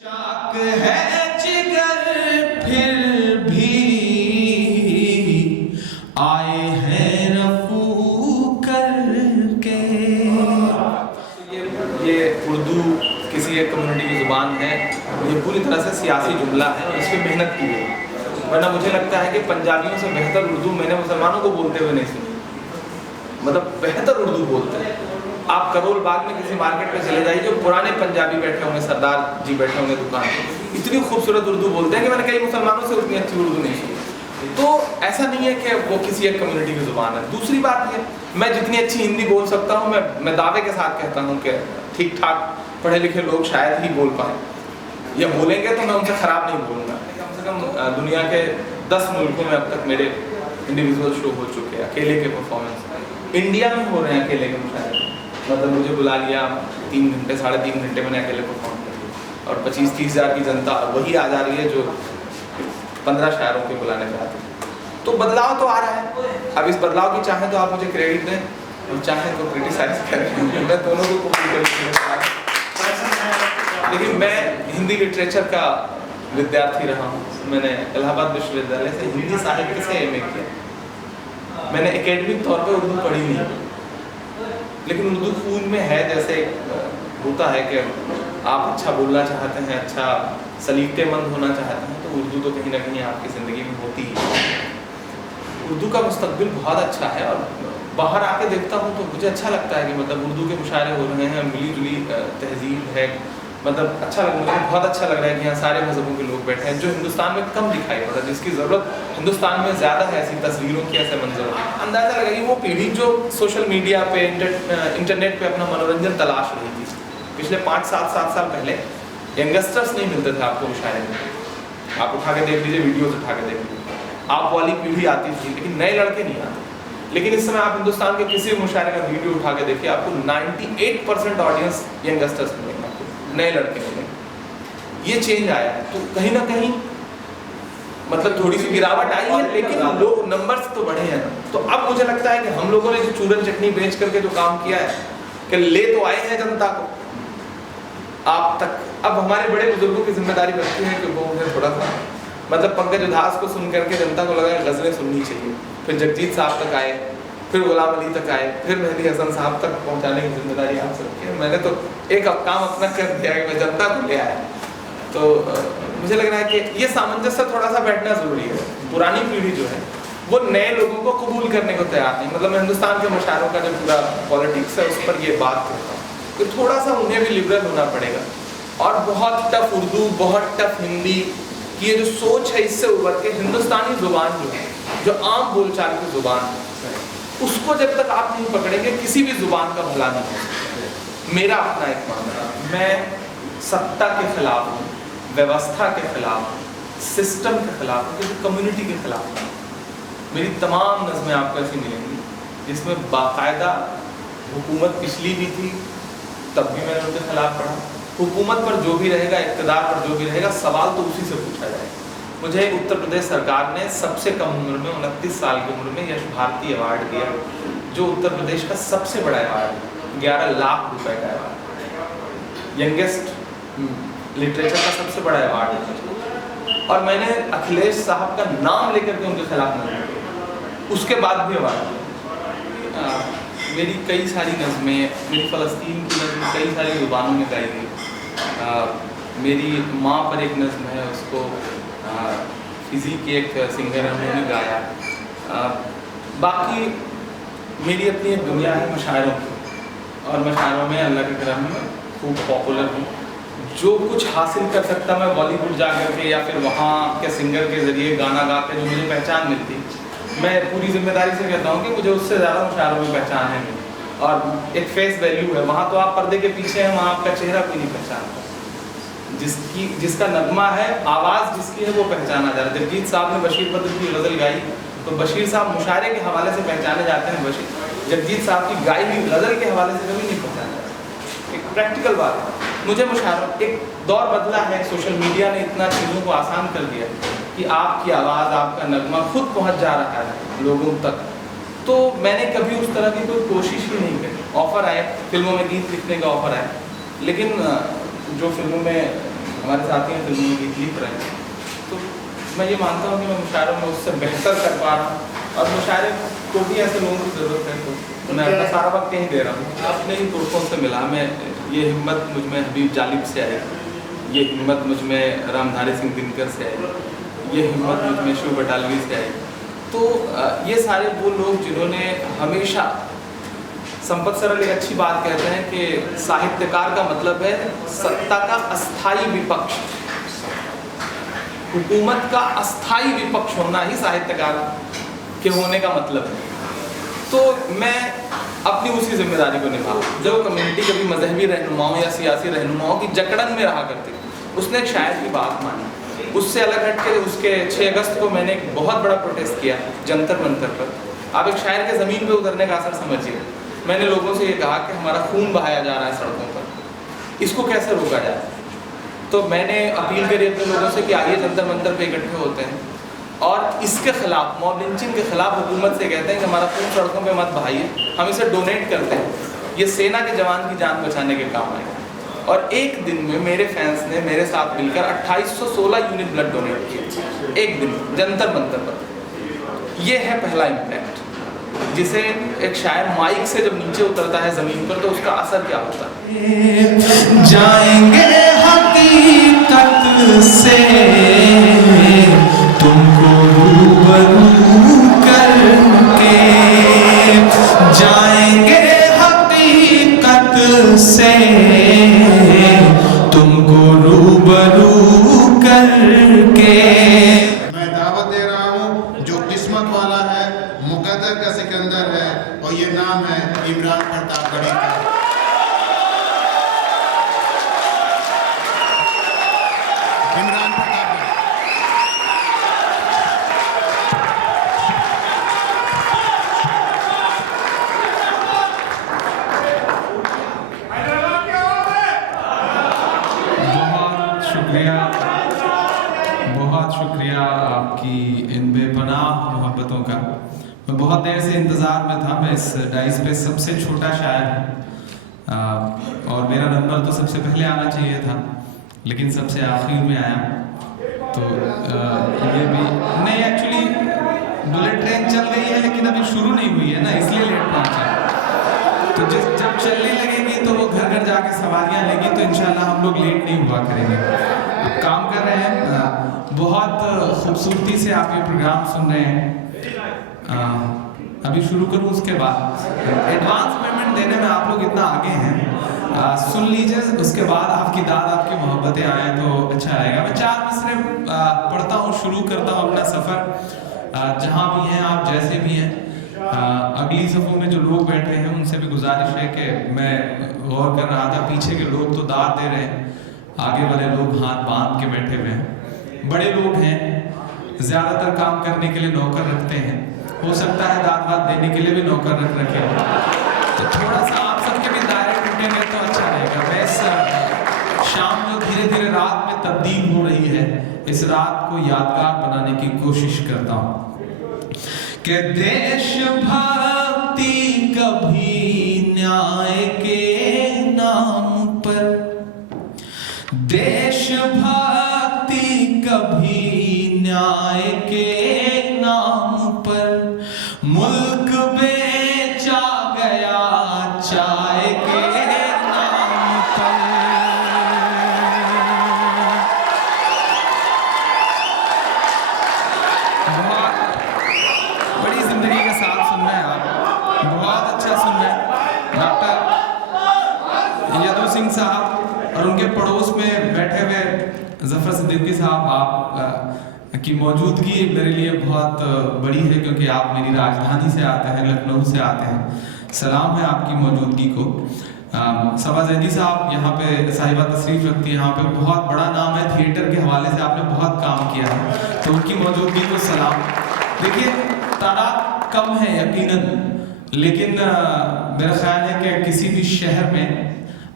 चाक है जिगर फिर भी आए हैं रफू करके। ये उर्दू किसी एक कम्युनिटी की ज़ुबान है, ये पूरी तरह से सियासी जुमला है और इस पर मेहनत की है। वरना मुझे लगता है कि पंजाबियों से बेहतर उर्दू मैंने मुसलमानों को बोलते हुए नहीं सुनी। मतलब बेहतर उर्दू बोलते हैं। आप करोल बाग में किसी मार्केट में चले जाइए, जो पुराने पंजाबी बैठे होंगे, सरदार जी बैठे होंगे दुकान पर, इतनी खूबसूरत उर्दू बोलते हैं कि मैंने कई मुसलमानों से उतनी अच्छी उर्दू नहीं सुनी। तो ऐसा नहीं है कि वो किसी एक कम्युनिटी की ज़ुबान है। दूसरी बात ये, मैं जितनी अच्छी हिंदी बोल सकता हूँ, मैं दावे के साथ कहता हूँ कि ठीक ठाक पढ़े लिखे लोग शायद ही बोल पाएँ, या बोलेंगे तो मैं उनसे ख़राब नहीं बोलूँगा। कम से कम दुनिया के 10 मुल्कों में अब तक मेरे इंडिविजुअल शो हो चुके हैं, अकेले के परफॉर्मेंस। इंडिया में हो रहे हैं अकेले के मुशायरे, मतलब मुझे बुला लिया 3 घंटे 3.5 घंटे मैंने अकेले परफॉर्म कर लिया, और 25-30 हज़ार की जनता वही आ जा रही है जो 15 शायरों के बुलाने पे आती है। तो बदलाव तो आ रहा है। अब इस बदलाव की चाहें तो आप मुझे क्रेडिट दें और चाहें तो क्रिटिसाइज करें, मैं दोनों को कबूल कर। लेकिन मैं हिंदी लिटरेचर का विद्यार्थी रहा हूँ। मैंने इलाहाबाद विश्वविद्यालय से हिंदी साहित्य से एमए किया। मैंने एकेडमिक तौर पर उर्दू पढ़ी नहीं, लेकिन उर्दू खून में है। जैसे होता है कि आप अच्छा बोलना चाहते हैं, अच्छा सलीकेमंद होना चाहते हैं, तो उर्दू तो कहीं ना कहीं आपकी ज़िंदगी में होती ही। उर्दू का मुस्तकबिल बहुत अच्छा है, और बाहर आके देखता हूँ तो मुझे अच्छा लगता है कि मतलब उर्दू के मुशायरे हो रहे हैं, मिली जुली तहजीब है। मतलब अच्छा लग मुझे बहुत अच्छा लग रहा है कि यहाँ सारे मज़हबों के लोग बैठे हैं, जो हिंदुस्तान में कम दिखाई पड़ता है, जिसकी ज़रूरत हिंदुस्तान में ज़्यादा है, ऐसी तस्वीरों की, ऐसे मंजरों। अंदाज़ा लगा कि वो पीढ़ी जो सोशल मीडिया पे इंटरनेट पे अपना मनोरंजन तलाश रही थी पिछले 5-7 साल पहले, यंगस्टर्स नहीं मिलते थे आपको मुशायरे में। आप उठा के देख लीजिए, वीडियोज उठा के देख लीजिए, आप वाली पीढ़ी आती थी, लेकिन नए लड़के नहीं आते। लेकिन इस समय आप हिंदुस्तान के किसी मुशायरे का वीडियो उठा के देखिए, आपको 98% ऑडियंस यंगस्टर्स मिलेंगे, आपको नए लड़के मिलेंगे। ये चेंज आया है, तो कहीं ना कहीं मतलब थोड़ी सी गिरावट आई है, लेकिन लोग नंबर्स तो बढ़े हैं। तो अब मुझे लगता है कि हम लोगों ने जो चूरन चटनी बेच करके जो काम किया है, कि ले तो आए हैं जनता को आप तक, अब हमारे बड़े बुजुर्गों की जिम्मेदारी बनती है कि वो उन्हें थोड़ा सा, मतलब पंकज उधास को सुन करके जनता को लगा गज़लें सुननी चाहिए, फिर जगजीत साहब तक आए, फिर गुलाम अली तक आए, फिर मेहदी हसन साहब तक पहुंचाने की जिम्मेदारी आप सबकी है। मैंने तो एक काम अपना कर दिया कि मैं जनता को ले आया। तो मुझे लग रहा है कि ये सामंजस्य थोड़ा सा बैठना ज़रूरी है। पुरानी पीढ़ी जो है वो नए लोगों को कबूल करने को तैयार नहीं। मतलब मैं हिंदुस्तान के मुशायरों का जो पूरा पॉलिटिक्स है उस पर ये बात करता हूँ कि थोड़ा सा उन्हें भी लिबरल होना पड़ेगा, और बहुत टफ उर्दू, बहुत टफ हिंदी की ये जो सोच है, इससे उभर के हिंदुस्तानी ज़ुबान जो है, जो आम बोलचाल की ज़ुबान है, उसको जब तक आप नहीं पकड़ेंगे किसी भी ज़ुबान का भला नहीं हो सकता। मेरा अपना एक मानना, मैं सत्ता के खिलाफ हूँ, व्यवस्था के खिलाफ हूँ, सिस्टम के खिलाफ हूँ, किसी कम्युनिटी के खिलाफ हूँ। मेरी तमाम नज़में आपको ऐसी मिलेंगी जिसमें बाकायदा हुकूमत पिछली भी थी, तब भी मैंने उनके खिलाफ पढ़ा। हुकूमत पर जो भी रहेगा, इक़्तिदार पर जो भी रहेगा, सवाल तो उसी से पूछा जाएगा। मुझे उत्तर प्रदेश सरकार ने सबसे कम उम्र में, 29 साल की उम्र में यश भारती अवार्ड दिया, जो उत्तर प्रदेश का सबसे बड़ा अवार्ड है, 11 लाख रुपए का अवार्ड, यंगेस्ट लिटरेचर का सबसे बड़ा अवार्ड है। और मैंने अखिलेश साहब का नाम लेकर के उनके खिलाफ नहीं किया, उसके बाद भी अवार्ड दिया। मेरी कई सारी नज़में, मेरी फ़लस्तीन की नज़म कई सारी ज़ुबानों में गाई गई। मेरी माँ पर एक नज़म है, उसको फिजी के एक सिंगर है उन्होंने गाया। बाकी मेरी अपनी एक दुनिया है मुशायरों की, और मुशायरों में अल्लाह के करम में खूब पॉपुलर हूँ। जो कुछ हासिल कर सकता मैं बॉलीवुड जा कर के, या फिर वहाँ के सिंगर के ज़रिए गाना गा के जो मुझे पहचान मिलती, मैं पूरी जिम्मेदारी से कहता हूँ कि मुझे उससे ज़्यादा मुशायरों में पहचान है। और एक फेस वैल्यू है, वहाँ तो आप पर्दे के पीछे हैं, वहाँ आपका चेहरा कोई नहीं पहचानता। जिसका नगमा है, आवाज़ जिसकी है, वो पहचाना जा रहा है। जगजीत साहब ने बशीर बद्र की गज़ल गाई, तो बशीर साहब मुशायरे के हवाले से पहचाने जाते हैं। जगजीत साहब की गाई हुई गज़ल के हवाले से कभी नहीं पहचाना जाता। एक प्रैक्टिकल बात है। मुझे मुशायरों, एक दौर बदला है, सोशल मीडिया ने इतना चीज़ों को आसान कर दिया कि आपकी आवाज़, आपका नगमा खुद पहुँच जा रहा है लोगों तक। तो मैंने कभी उस तरह की कोई कोशिश ही नहीं करी। ऑफ़र आए, फिल्मों में गीत लिखने का ऑफ़र आए, लेकिन जो फिल्मों में हमारे साथी हैं फिल्मों में गीत लिख रहे हैं, तो मैं ये मानता हूँ कि मैं मुशायरों में उससे बेहतर कर पा रहा हूँ, और मुशायरे को भी ऐसे लोगों की ज़रूरत है, तो मैं अपना सारा वक्त यहीं दे रहा हूँ। अपने ही पुरखों से मिला मैं, ये हिम्मत मुझ में हबीब जालिब से आई, ये हिम्मत मुझ में रामधारी सिंह दिनकर से आई, ये हिम्मत मुझ में शिव बटालवी से आई। तो ये सारे वो लोग जिन्होंने हमेशा, संपत सरल एक अच्छी बात कहते हैं कि साहित्यकार का मतलब है सत्ता का अस्थाई विपक्ष, हुकूमत का अस्थाई विपक्ष होना ही साहित्यकार के होने का मतलब है। तो मैं अपनी उसी जिम्मेदारी को निभा, जो कम्युनिटी कभी मजहबी रहनुमाओं या सियासी रहनुमाओं की जकड़न में रहा करती, उसने एक शायर की बात मानी, उससे अलग हट के उसके 6 अगस्त को मैंने एक बहुत बड़ा प्रोटेस्ट किया जंतर मंतर पर। आप एक शायर के ज़मीन पे उतरने का असर समझिए। मैंने लोगों से ये कहा कि हमारा खून बहाया जा रहा है सड़कों पर, इसको कैसे रोका जाए। तो मैंने अपील करी अपने लोगों से कि आइए जंतर मंतर पे इकट्ठे होते हैं और इसके खिलाफ, मॉब लिंचिंग के खिलाफ हुकूमत से कहते हैं कि हमारा खून सड़कों पे मत बहाइए, हम इसे डोनेट करते हैं, ये सेना के जवान की जान बचाने के काम आएगा। और एक दिन में मेरे फैंस ने मेरे साथ मिलकर 2816 यूनिट ब्लड डोनेट किए, एक दिन जंतर मंतर पर। ये है पहला इम्पैक्ट, जिसे एक शायर माइक से जब नीचे उतरता है ज़मीन पर तो उसका असर क्या होता है। जाएंगे हकीकत से तुमको रूबरू करके, जाएंगे हकीकत से तुमको रूबरू करके। मैं दावत दे रहा हूँ जो किस्मत वाला है, मुकद्दर का सिकंदर है, और ये नाम है इमरान प्रतापगढ़ी का। इमरान प्रतापगढ़ी। बहुत शुक्रिया आपकी इन बेपनाह मोहब्बतों का। मैं बहुत देर से इंतज़ार में था, मैं इस डाइस पे सबसे छोटा शायर हूँ और मेरा नंबर तो सबसे पहले आना चाहिए था, लेकिन सबसे आखिर में आया। तो ये भी नहीं, एक्चुअली बुलेट ट्रेन चल रही है लेकिन अभी शुरू नहीं हुई है ना, इसलिए लेट पहुँचा। तो जब चलने लगेगी तो वो घर घर जाके सवारियाँ लेगी, तो इंशाल्लाह हम लोग लेट नहीं हुआ करेंगे। अब काम कर रहे हैं, बहुत खूबसूरती से आप ये प्रोग्राम सुन रहे हैं। अभी शुरू करूँ उसके बाद एडवांस पेमेंट देने में आप लोग इतना आगे हैं, सुन लीजिए, उसके बाद आपकी दाद आपकी मोहब्बतें आए तो अच्छा रहेगा। मैं 4 मिसरे पढ़ता हूँ, शुरू करता हूँ अपना सफ़र। जहाँ भी हैं आप, जैसे भी हैं, अगली सफ़ों में जो लोग बैठे हैं उनसे भी गुजारिश है कि मैं गौर कर रहा था, पीछे के लोग तो दाद दे रहे हैं, आगे वाले लोग हाथ बांध के बैठे हुए हैं। बड़े लोग हैं, ज़्यादातर काम करने के लिए नौकर रखते हैं, हो सकता है दाद वाद देने के लिए भी नौकर रख रखे हो, तो थोड़ा सा आप सबके भी दायरे टूटेंगे तो अच्छा रहेगा। मैं इस शाम जो धीरे धीरे रात में तब्दील हो रही है, इस रात को यादगार बनाने की कोशिश करता हूँ कि देशभक्ति कभी न्याय के नाम पर, देशभक्ति कभी न्याय के नाम पर, मुल्क बेचा गया चाय के नाम पर। बहुत बड़ी जिंदगी के साथ सुन रहे हैं आप, बहुत अच्छा सुन रहे हैं। डॉक्टर यदु सिंह साहब और उनके पड़ोस में बैठे हुए जफर सिद्दीकी साहब, आप की मौजूदगी मेरे लिए बहुत बड़ी है, क्योंकि आप मेरी राजधानी से आते हैं, लखनऊ से आते हैं। सलाम है आपकी मौजूदगी को। सबा जैदी साहब यहाँ पे साहिबा तशरीफ रखती है, यहाँ पे बहुत बड़ा नाम है, थिएटर के हवाले से आपने बहुत काम किया है, तो उनकी मौजूदगी को सलाम। देखिए, तादाद कम है यकीनन, लेकिन मेरा ख्याल है कि किसी भी शहर में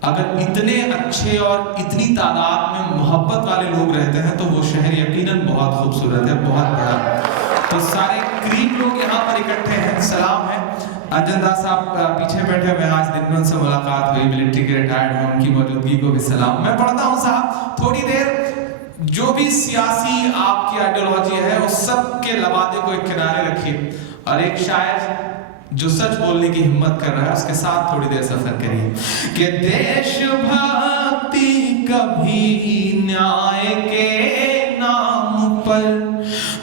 अगर इतने अच्छे और इतनी तादाद में मोहब्बत वाले लोग रहते हैं तो वो शहर यकीनन बहुत खूबसूरत है, बहुत बड़ा। तो सारे करीब लोग यहाँ पर इकट्ठे हैं, सलाम है। अंजन दास साहब पीछे बैठे हुए, आज दिन में उनसे मुलाकात हुई, मिलिट्री के रिटायर्ड हैं, उनकी मौजूदगी को भी सलाम। मैं पढ़ता हूँ साहब, थोड़ी देर जो भी सियासी आपकी आइडियोलॉजी है उस सब के लबादे को एक किनारे रखिए और एक शायर जो सच बोलने की हिम्मत कर रहा है उसके साथ थोड़ी देर सफर करिए कि देशभक्ति कभी न्याय के नाम पर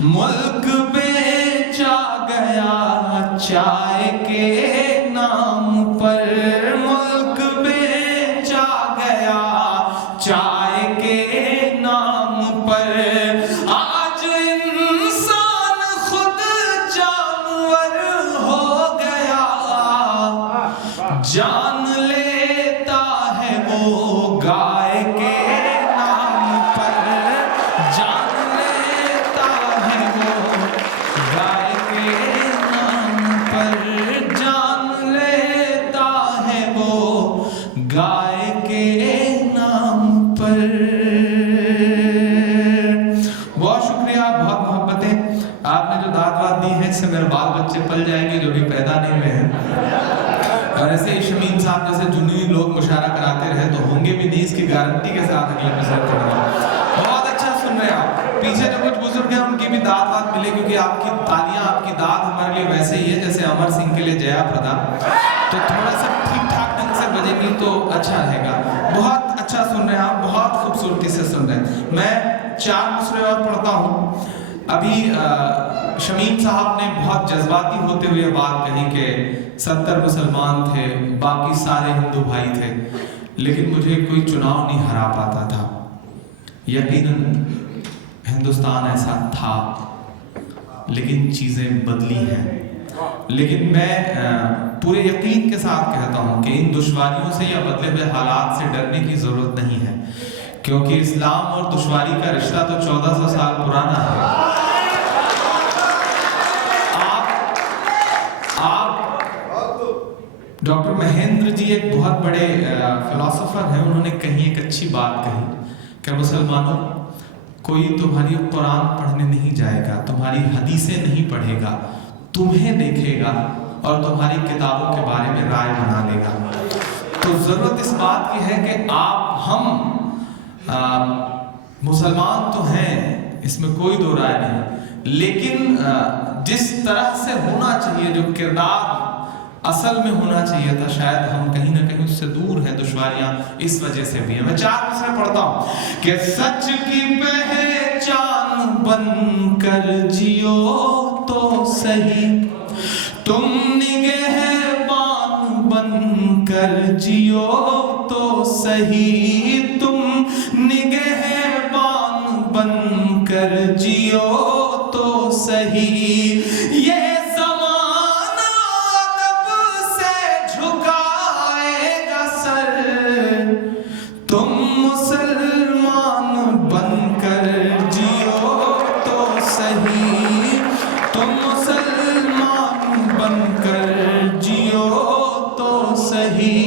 मुल्क बेचा गया चाय के नाम पर, मुल्क बेचा गया चाय के नाम पर। आज इंसान खुद जानवर हो गया, जान लेता है वो गाय के नाम पर, जान लेता है वो गाय के नाम पर, जान लेता है वो गाय के नाम पर। बहुत शुक्रिया, बहुत मोहब्बतें। आपने जो दाद वाद दी है इससे मेरे बाल बच्चे पल जाएंगे जो भी पैदा नहीं हुए हैं। और ऐसे ही शमीम साहब जैसे जुनूनी लोग मुशारा कराते रहे तो होंगे भी नहीं, इसकी गारंटी के साथ अगले एपिसोड करेंगे। बहुत अच्छा सुन रहे हैं आप। पीछे जो कुछ बुजुर्ग हैं उनकी भी दाद वाद मिले, क्योंकि आपकी तालियां, आपकी दाद हमारे लिए वैसे ही है जैसे अमर सिंह के लिए जया प्रदा। तो थोड़ा सा ठीक ठाक ढंग से बजेगी तो अच्छा रहेगा। बहुत अच्छा सुन रहे हैं आप, बहुत खूबसूरती से सुन रहे हैं। मैं 4 मिसरे और पढ़ता हूँ। अभी शमीम साहब ने बहुत जज्बाती होते हुए बात कही कि 70 मुसलमान थे, बाकी सारे हिंदू भाई थे, लेकिन मुझे कोई चुनाव नहीं हरा पाता था। यकीनन हिंदुस्तान ऐसा था, लेकिन चीज़ें बदली हैं। लेकिन मैं पूरे यकीन के साथ कहता हूँ कि इन दुश्वारियों से या बदले हुए हालात से डरने की ज़रूरत नहीं है, क्योंकि इस्लाम और दुश्वारी का रिश्ता तो 1400 साल पुराना है। डॉक्टर महेंद्र जी एक बहुत बड़े फिलोसोफर हैं, उन्होंने कहीं एक अच्छी बात कही कि मुसलमानों, कोई तुम्हारी कुरान पढ़ने नहीं जाएगा, तुम्हारी हदीसें नहीं पढ़ेगा, तुम्हें देखेगा और तुम्हारी किताबों के बारे में राय बना लेगा। तो ज़रूरत इस बात की है कि हम मुसलमान तो हैं, इसमें कोई दो राय नहीं, लेकिन जिस तरह से होना चाहिए, जो किरदार असल में होना चाहिए था, शायद हम कहीं ना कहीं उससे दूर हैं। दुश्वारियां इस वजह से भी है। मैं 4 मिसरे पढ़ता हूं कि सच की पहचान बनकर जियो तो सही, तुम निगहबान बनकर जियो तो सही, तुम निगहबान बनकर जियो तो सही। ये तुम मुसलमान बनकर जियो तो सही, तुम मुसलमान बनकर जियो तो सही,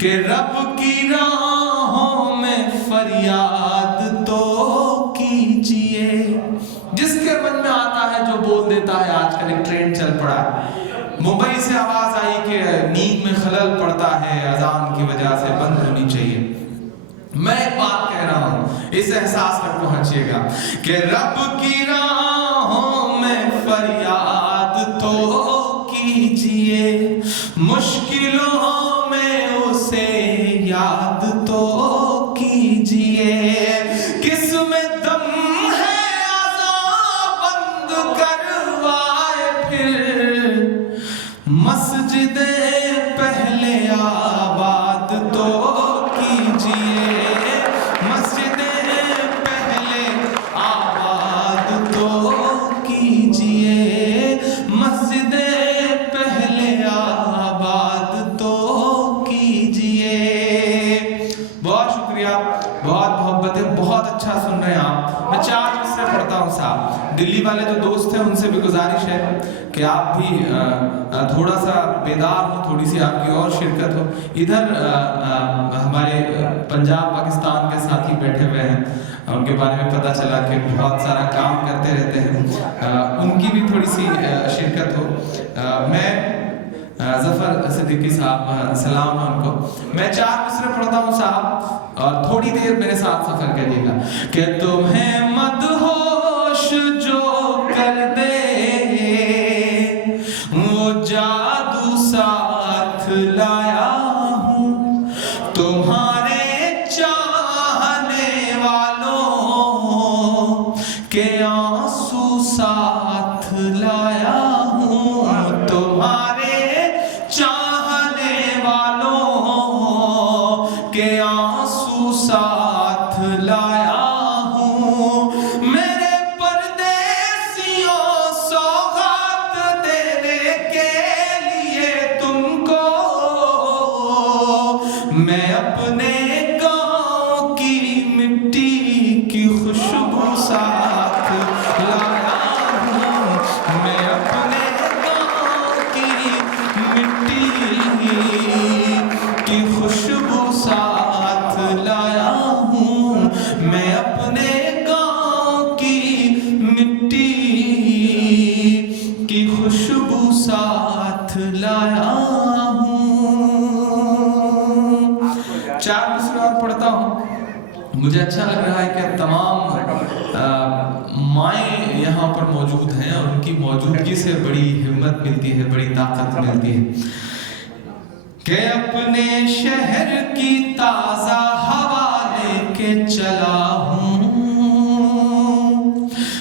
कि रब की राहों में फरियाद तो कीजिए। जिसके मन में आता है जो बोल देता है। आजकल एक ट्रेंड चल पड़ा है, मुंबई से आवाज आई कि नींद में खलल पड़ता है, अजान की वजह से बंद होनी चाहिए। मैं एक बात कह रहा हूं, इस एहसास तक पहुंचिएगा कि रब की राहों में फरियाद तो कीजिए, मुश्किलों में उसे याद तो कीजिए। किसमें दम है अज़ान बंद करवाए फिर, मस्जिदे पहले आबाद तो कीजिए, मस्जिदे पहले आबाद तो कीजिए, मस्जिदे पहले आबाद तो कीजिए। बहुत शुक्रिया, बहुत मोहब्बतें, बहुत अच्छा सुन रहे हैं आप। मैं 4 मिसरे पढ़ता हूँ साहब। दिल्ली वाले जो दोस्त हैं उनसे भी गुजारिश है कि आप भी थोड़ा सा बेदार हो, थोड़ी सी आपकी और शिरकत हो। इधर हमारे पंजाब पाकिस्तान के साथी बैठे हुए हैं, उनके बारे में पता चला कि बहुत सारा काम करते रहते हैं, उनकी भी थोड़ी सी शिरकत हो। मैं जफर सिद्दीकी साहब, सलाम है उनको। मैं 4 मिसरे पढ़ता हूँ साहब, और थोड़ी देर मेरे साथ सफर करिएगा। कि तुम्हें मदहोश जो कर दे वो जादू साथ लाया हूँ, तुम्हारे चाहने वालों के आंसू साथ लाया हूँ, तुम्हारे चाहने वालों के आंसू साथ लाया हूँ। मेरे परदेसियों सौगात देने के लिए तुमको मैं अपने गाँव की मिट्टी की खुशबू साथ लाया हूँ, मैं अपने गाँव की मिट्टी की खुशबू साथ लाया हूँ, मैं अपने गाँव की मिट्टी की खुशबू साथ लाया हूँ। 4 मिसरे और पढ़ता हूँ। मुझे अच्छा लग रहा है कि तमाम माएँ यहाँ पर मौजूद हैं और उनकी मौजूदगी से बड़ी हिम्मत मिलती है, बड़ी ताकत मिलती है। कि अपने शहर की ताजा हवा लेके चला हूँ,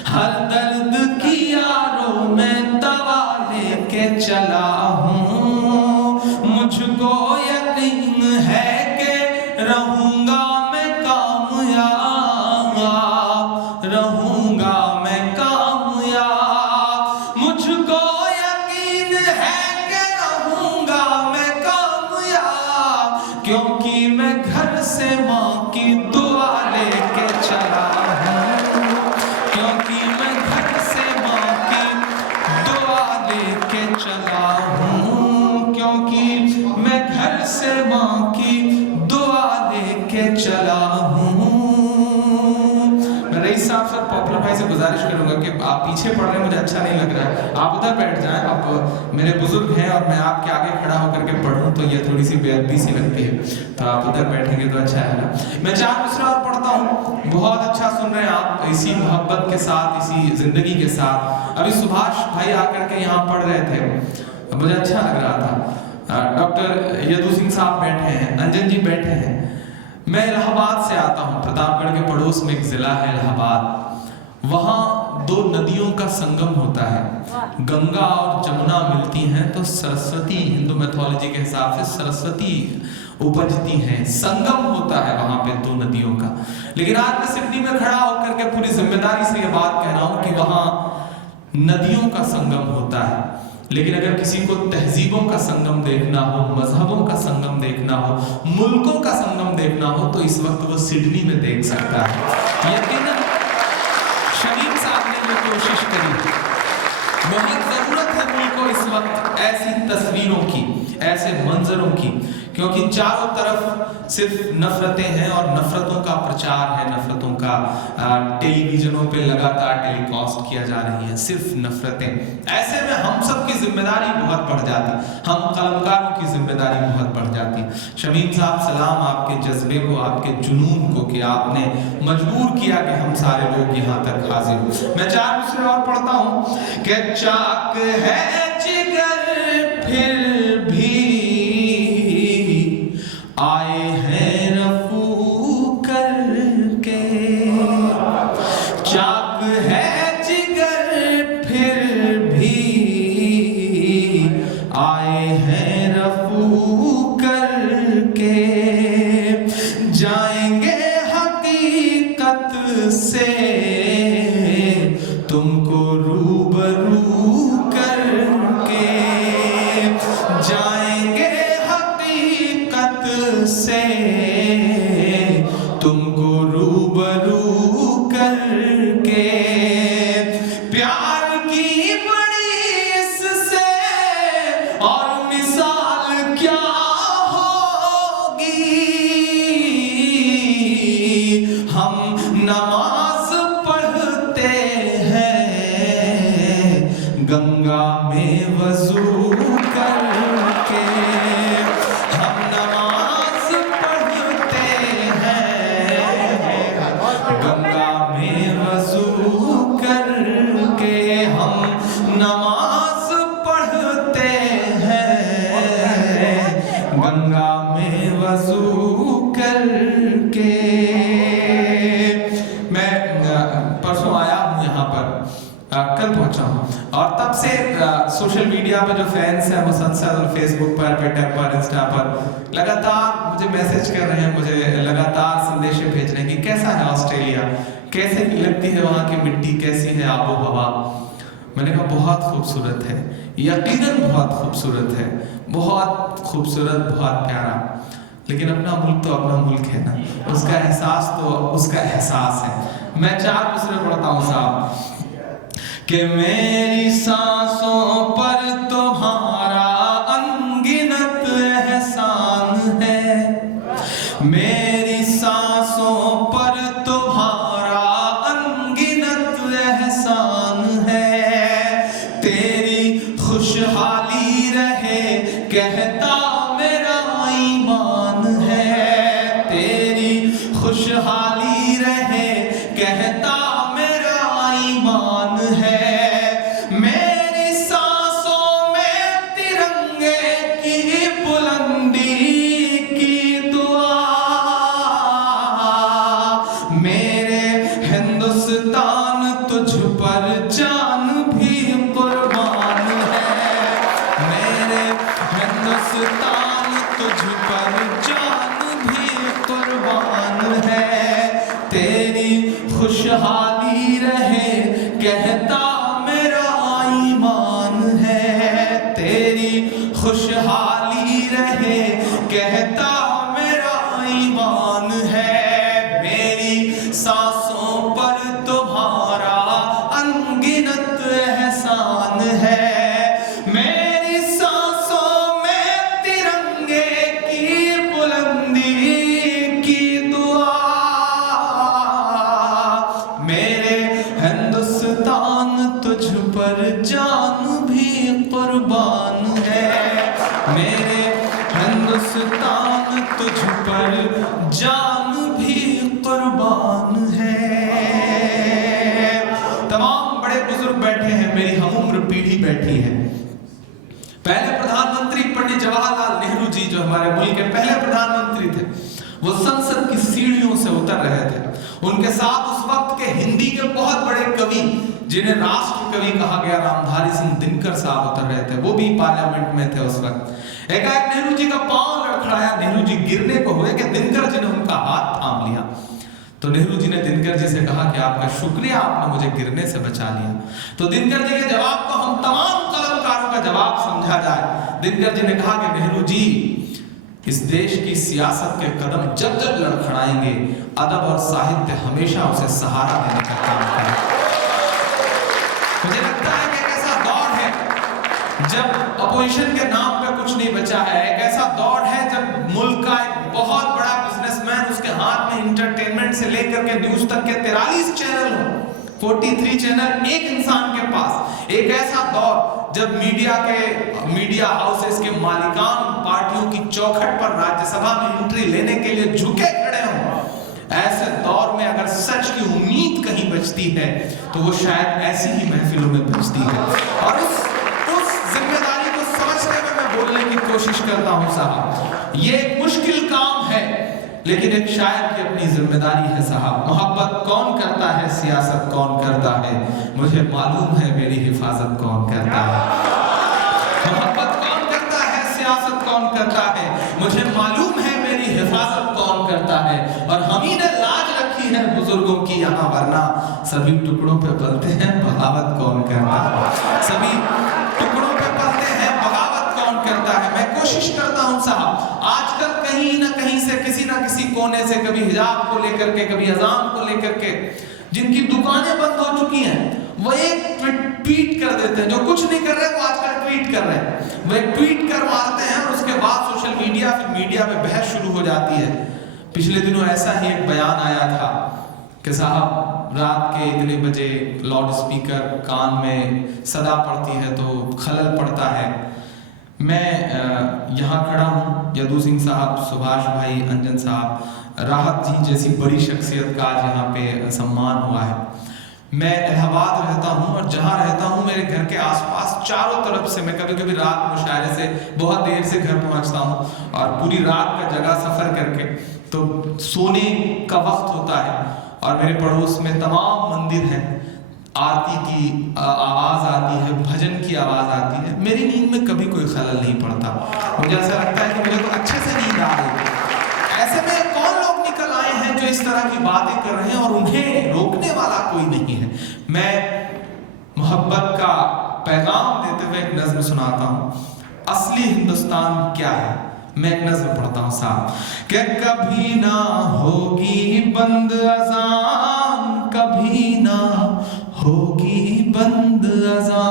हर दर्द की यारों में दवा लेके चला हूँ, मुझको यकीन है कि रहूंगा मैं कामयाब, रहूंगा मैं कामयाब, मुझको यकीन है कि रहूंगा मैं कामयाब, क्योंकि मैं घर से माँ की दुआ लेके चला हूँ, क्योंकि मैं घर से माँ की दुआ लेके चला हूँ, क्योंकि मैं घर से माँ की दुआ लेके चला हूँ। मैं रईस साहब सर पॉपुलर भाई से गुजारिश करूंगा कि आप पीछे पढ़ रहे हैं, मुझे अच्छा नहीं लग रहा है, आप उधर बैठ जाएं। आप मेरे बुजुर्ग हैं और मैं आपके आगे खड़ा होकर के पढ़ूं तो ये थोड़ी सी बेअदबी सी लगती है, तो आप उधर बैठेंगे तो अच्छा है ना। मैं 4 मिसरे और पढ़ता हूँ। बहुत अच्छा सुन रहे हैं आप, इसी मोहब्बत के साथ, इसी जिंदगी के साथ। अभी सुभाष भाई आकर के यहाँ पढ़ रहे थे, मुझे अच्छा लग रहा था। डॉक्टर यदू सिंह साहब बैठे हैं, अंजन जी बैठे हैं। मैं इलाहाबाद से आता हूँ, प्रतापगढ़ के पड़ोस में एक जिला है इलाहाबाद। वहाँ 2 नदियों का संगम होता है, गंगा और जमुना मिलती हैं तो सरस्वती, हिंदू मैथोलॉजी के हिसाब से सरस्वती उपजती हैं, संगम होता है वहाँ पे 2 नदियों का। लेकिन आज मैं सिडनी में खड़ा होकर के पूरी जिम्मेदारी से ये बात कह रहा हूँ कि वहाँ नदियों का संगम होता है, लेकिन अगर किसी को तहजीबों का संगम देखना हो, मजहबों का संगम देखना हो, मुल्कों का संगम देखना हो, तो इस वक्त वो सिडनी में देख सकता है। यकीनन शमीम साहब ने जो कोशिश करी, बहुत जरूरत है मुल्क को इस वक्त ऐसी तस्वीरों की, ऐसे मंजरों की, क्योंकि चारों तरफ सिर्फ नफरतें हैं और नफरतों का प्रचार है, नफरतों का टेलीविजनों पे लगातार टेलीकास्ट किया जा रही है, सिर्फ नफरतें। ऐसे में हम सब की जिम्मेदारी बहुत बढ़ जाती, हम कलमकारों की जिम्मेदारी बहुत बढ़ जाती। शमीम साहब, सलाम आपके जज्बे को, आपके जुनून को, कि आपने मजबूर किया कि हम सारे लोग यहाँ तक हाजिर हो। मैं 4 मिसरे और पढ़ता हूँ कि चाक है जिगर फिर भी आए हैं रफू करके, चाक है जिगर फिर भी आए हैं रफू करके, जाएंगे हकीकत से तुमको रूबरू कर यहाँ पे जो फैंस हैं मुसलसल फेसबुक पर, ट्विटर पर, इंस्टा पर लगातार मुझे मैसेज कर रहे हैं, मुझे लगातार संदेश भेज रहे हैं कि कैसा है ऑस्ट्रेलिया, कैसे लगती है वहाँ की मिट्टी, कैसी है आबो हवा। मैंने कहा बहुत खूबसूरत है, यकीनन बहुत खूबसूरत है, बहुत खूबसूरत, बहुत प्यारा। लेकिन अपना मुल्क तो अपना मुल्क है ना, उसका एहसास तो उसका एहसास है। मैं 4 दूसरे पढ़ता हूँ साहब कि मेरी सांसों पर तुम्हारा अनगिनत एहसान है, मेरी सांसों पर तुम्हारा अनगिनत एहसान है, तेरी खुशहाली रहे कहता मेरा ईमान है, तेरी खुशहाली रहे कहता मेरा ईमान है, मेरी सांसों में तिरंगे की बुलंदी की दुआ, मेरे हिंदुस्तान तुझ पर जान भी कुर्बान है, मेरे हिंदुस्तान तुझ पर जान भी कुर्बान है, तेरी खुशहाली रहे कहता मेरा ईमान है, तेरी खुशहाली रहे कहता मेरा ईमान है, मेरी सांसों पर तुम्हारा अनगिनत एहसान है, मेरी सांसों में तिरंगे की बुलंदी की दुआ, मेरे हिंदुस्तान तुझ पर जान भी कुर्बान है, मेरे हिंदुस्तान तुझ पर जान भी कुर्बान है। तमाम बड़े बुजुर्ग बैठे हैं, मेरी हमउम्र पीढ़ी बैठी है। पहले प्रधानमंत्री पंडित जवाहरलाल नेहरू जी जो हमारे मुल्क के पहले प्रधानमंत्री थे, वो संसद की सीढ़ियों से उतर रहे थे। उनके साथ उस वक्त के हिंदी के बहुत बड़े कवि, जिन्हें राष्ट्र कवि कहा गया, रामधारी सिंह दिनकर साहब उतर रहे थे, वो भी पार्लियामेंट में थे उस वक्त। एकाएक नेहरू जी का पांव लड़खड़ाया, नेहरू जी गिरने को हुए कि दिनकर जी ने उनका हाथ थाम लिया। तो नेहरू जी ने दिनकर जी से कहा कि आपका शुक्रिया, आपने मुझे गिरने से बचा लिया। तो दिनकर जी के जवाब को हम तमाम कलमकारों का जवाब समझा जाए। दिनकर जी ने कहा कि नेहरू जी, इस देश की सियासत के कदम जब जब लड़खड़ाएंगे, अदब और साहित्य हमेशा उसे सहारा देने का काम करें। मुझे लगता है कि एक ऐसा दौर है जब अपोजिशन के नाम पे कुछ नहीं बचा है, एक ऐसा दौर है जब मुल्क का एक बहुत बड़ा बिजनेसमैन, उसके हाथ में इंटरटेनमेंट से लेकर के न्यूज तक के 43 चैनल हो, 43 चैनल एक इंसान के पास। एक ऐसा दौर जब मीडिया हाउसेस के मालिकान पार्टियों की चौखट पर राज्यसभा में एंट्री लेने के लिए झुके खड़े हों। ऐसे दौर में अगर सच की उम्मीद कहीं बचती है तो वो शायद ऐसी ही महफिलों में बचती है। और उस जिम्मेदारी को समझते हुए मैं बोलने की कोशिश करता हूं साहब, ये एक मुश्किल काम है, लेकिन एक शायद की अपनी जिम्मेदारी है साहब। मोहब्बत कौन करता है, सियासत कौन करता है, मुझे मालूम है मेरी हिफाजत कौन करता है। मोहब्बत कौन करता है, सियासत कौन करता है, मुझे मालूम है मेरी हिफाजत कौन करता है। और हम ही ने लाज रखी है बुजुर्गों की यहाँ, वरना सभी टुकड़ों पे पलते हैं, बगावत कौन करता है। सभी टुकड़ों पे पलते हैं, बगावत कौन करता है। मैं कोशिश करता हूँ साहब, आजकल कहीं ना कहीं से किसी ना किसी कोने से, कभी हिजाब को लेकर के, कभी अजान को लेकर के, जिनकी दुकानें बंद हो चुकी हैं, वो एक ट्वीट कर देते हैं। जो कुछ नहीं कर रहे वो आजकल ट्वीट कर रहे हैं, वो एक ट्वीट कर मारते हैं और उसके बाद सोशल मीडिया, फिर मीडिया में बहस शुरू हो जाती है। पिछले दिनों ऐसा ही एक बयान आया था कि साहब रात के इतने बजे लाउड स्पीकर कान में सदा पड़ती है तो खलल पड़ता है। मैं यहाँ खड़ा हूँ, यदू सिंह साहब, सुभाष भाई, अंजन साहब, राहत जी जैसी बड़ी शख्सियत का आज यहाँ पे सम्मान हुआ है। मैं इलाहाबाद रहता हूँ और जहाँ रहता हूँ मेरे घर के आसपास चारों तरफ से, मैं कभी कभी रात मुशायरे से बहुत देर से घर पहुँचता हूँ और पूरी रात का जगह सफ़र करके, तो सोने का वक्त होता है और मेरे पड़ोस में तमाम मंदिर हैं। आरती की आवाज़ आती है, भजन की आवाज़ आती है, मेरी नींद में कभी कोई खलल नहीं पड़ता। मुझे ऐसा लगता है कि मुझे तो अच्छे से नींद आ रही है। ऐसे में कौन लोग निकल आए हैं जो इस तरह की बातें कर रहे हैं और उन्हें रोकने वाला कोई नहीं है। मैं मोहब्बत का पैगाम देते हुए एक नज़्म सुनाता हूँ, असली हिंदुस्तान क्या है। मैं एक नज़्म पढ़ता हूँ साहब कि कभी ना होगी बंद अज़ान, कभी ना होगी बंद अज़ान।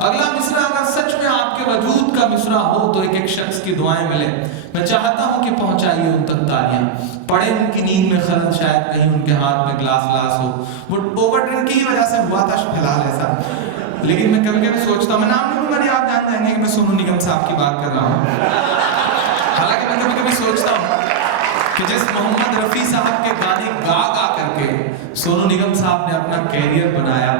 अगला मिसरा अगर सच में आपके वजूद का मिसरा हो तो एक एक शख्स की दुआएं मिले। मैं चाहता हूं कि पहुंचाइए उन तक तालियां, पड़े उनकी नींद में खलल, शायद कहीं उनके हाथ में ग्लास हो। वो ओवर ड्रिंक की वजह से हुआ था फिलहाल ऐसा। लेकिन मैं कभी कभी सोचता हूँ, मैं नाम नहीं लूंगा, आप जान जाएंगे कि मैं सोनू निगम साहब की बात कर रहा हूँ। हालांकि मैं कभी कभी सोचता हूँ कि जिस मोहम्मद रफ़ी साहब के गाने गा गा करके सोनू निगम साहब ने अपना कैरियर बनाया,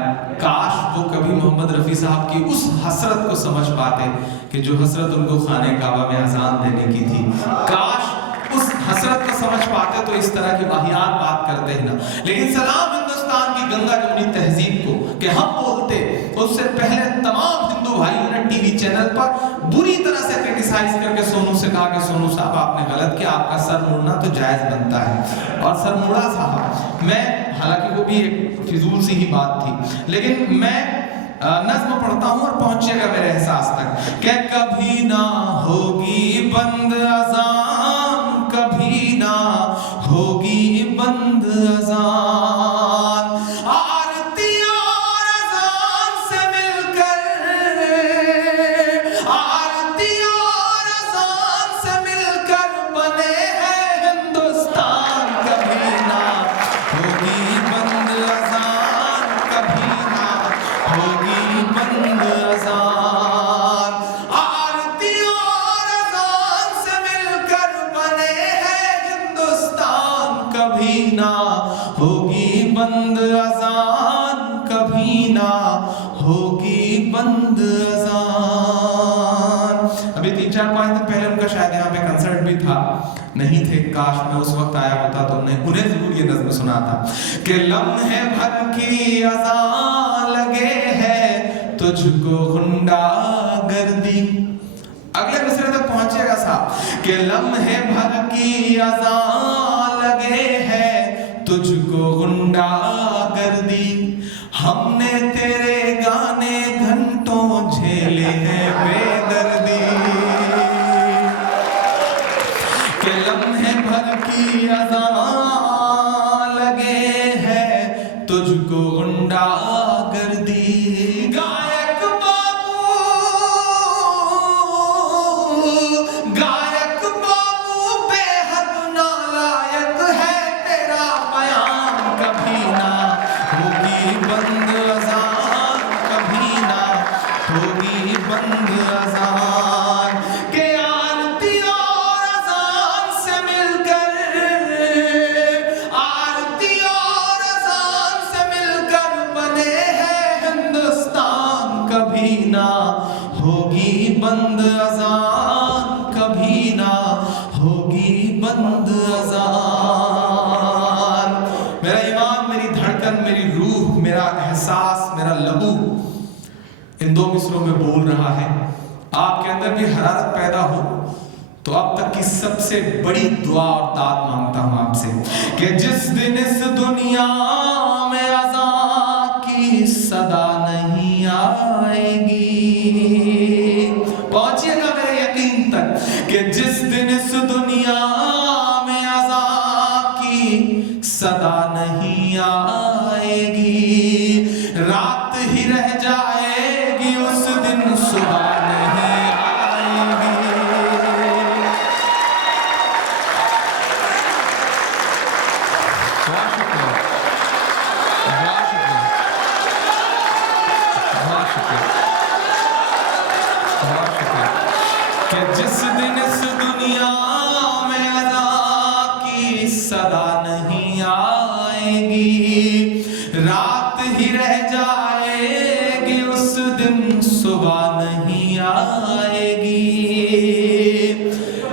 काश वो कभी मोहम्मद रफ़ी साहब की उस हसरत को समझ पाते कि जो हसरत उनको खाने काबा में अजान देने की थी। काश उस हसरत को समझ पाते तो इस तरह की वाहियात बात करते ही ना। लेकिन सलाम हिंदुस्तान की गंगा जमुनी तहजीब को कि हम बोलते, उससे पहले तमाम हिंदू भाइयों ने टीवी चैनल पर बुरी तरह से क्रिटिसाइज करके सोनू से कहा कि सोनू साहब आपने गलत किया, आपका सर मुड़ना तो जायज बनता है। और सर मुड़ा साहब, मैं हालांकि वो भी एक फिजूल सी ही बात थी, लेकिन मैं नज़्म पढ़ता हूँ और पहुंचेगा मेरे एहसास तक कि कभी ना होगी बंद अज़ान, कभी ना होगी बंद अज़ान। आरती और अज़ान से मिलकर, आरती और अज़ान से मिलकर बने हैं हिंदुस्तान। कभी ना होगी बंद अज़ान, कभी ना होगी बंद अज़ान। आरती और अज़ान से मिलकर बने हैं हिंदुस्तान। कभी ना होगी बंद अज़ान, कभी ना होगी बंद अज़ान। अभी 3-4-5 दिन पहले उनका शायद यहाँ पे कंसर्ट भी था, नहीं थे, काश मैं उस वक्त आया होता तो उन्हें जरूर ये नज़्म सुना था कि लम्हे भर की अज़ान लगे है तुझको गुंडागर्दी। अगले मिसरे तक पहुंचेगा साहब कि लम्हे भर की अज़ान लगे है तुझको गुंडागर्दी। हमने तेरे गाने घंटों झेले हैं बेदर्दी। के लम्हे भर की अज़ान लगे है तुझको गुंडागर्दी। गायक बाबू, गायक बाबू बेहद नालायक है तेरा बयान। कभी ना होगी बंद अज़ान, कभी ना होगी बंद अज़ान। के आरती और अज़ान से मिलकर, आरती और अज़ान से मिलकर बने हैं हिंदुस्तान। कभी ना होगी बंद अज़ान, कभी ना होगी बंद अज़ान। मेरा ईमान, मेरी धड़कन, मेरी रूह, मेरा एहसास, मेरा लहू इन दो मिसरों में बोल रहा है। आपके अंदर भी हरारत पैदा हो तो अब तक की सबसे बड़ी दुआ और दात मांगता हूं आपसे कि जिस दिन इस दुनिया में अज़ान की सदा नहीं आएगी, पहुंचिएगा मेरे यकीन तक कि जिस दिन इस दुनिया में अज़ान की सदा नहीं आएगी, रात ही रह जाएगी उस दिन सुबह नहीं आएगी। बहुत शुक्रिया, बहुत शुक्रिया, बहुत शुक्रिया, बहुत शुक्रिया। कि जिस दिन इस दुनिया में अज़ान की सदा नहीं आएगी, रात ही रह जाएगी उस दिन सुबह नहीं आएगी।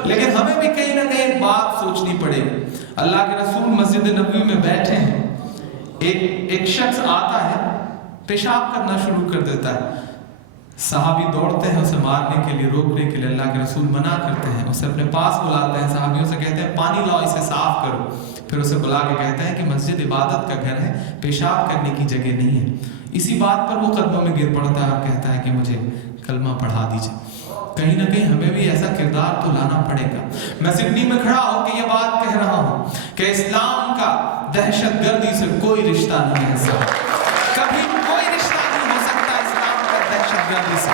लेकिन हमें भी कहीं ना कहीं बात सोचनी पड़ेगी। अल्लाह के रसूल मस्जिद नबवी में बैठे हैं, एक शख्स आता है, पेशाब करना शुरू कर देता है। सहाबी दौड़ते हैं उसे मारने के लिए, रोकने के लिए। अल्लाह के रसूल मना करते हैं, उसे अपने पास बुलाते हैं, सहाबियों से कहते हैं पानी लाओ, इसे साफ करो। फिर उसे बुला के कहते हैं कि मस्जिद इबादत का घर है, पेशाब करने की जगह नहीं है। इसी बात पर वो कदमों में गिर पड़ता है और कहता है कि मुझे कलमा पढ़ा दीजिए। कहीं ना कहीं हमें भी ऐसा किरदार तो लाना पड़ेगा। मैं सिडनी में खड़ा होकर ये बात कह रहा हूँ कि इस्लाम का दहशतगर्दी से कोई रिश्ता नहीं है साहब, कभी कोई रिश्ता नहीं हो सकता इस्लाम का दहशतगर्दी से।